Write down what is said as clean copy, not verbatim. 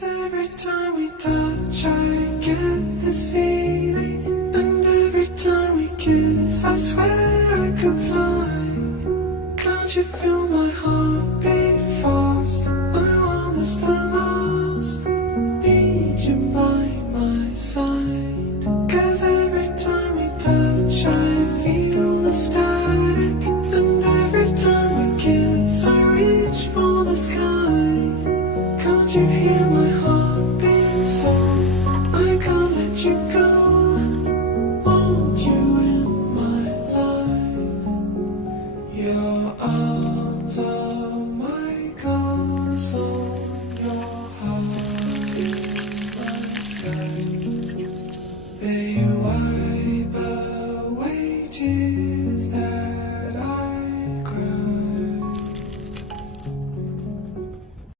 Every time we touch, I get this feeling. And every time we kiss, I swear I could fly. Can't you feel my heart beat fast? My world is still lost. Need you by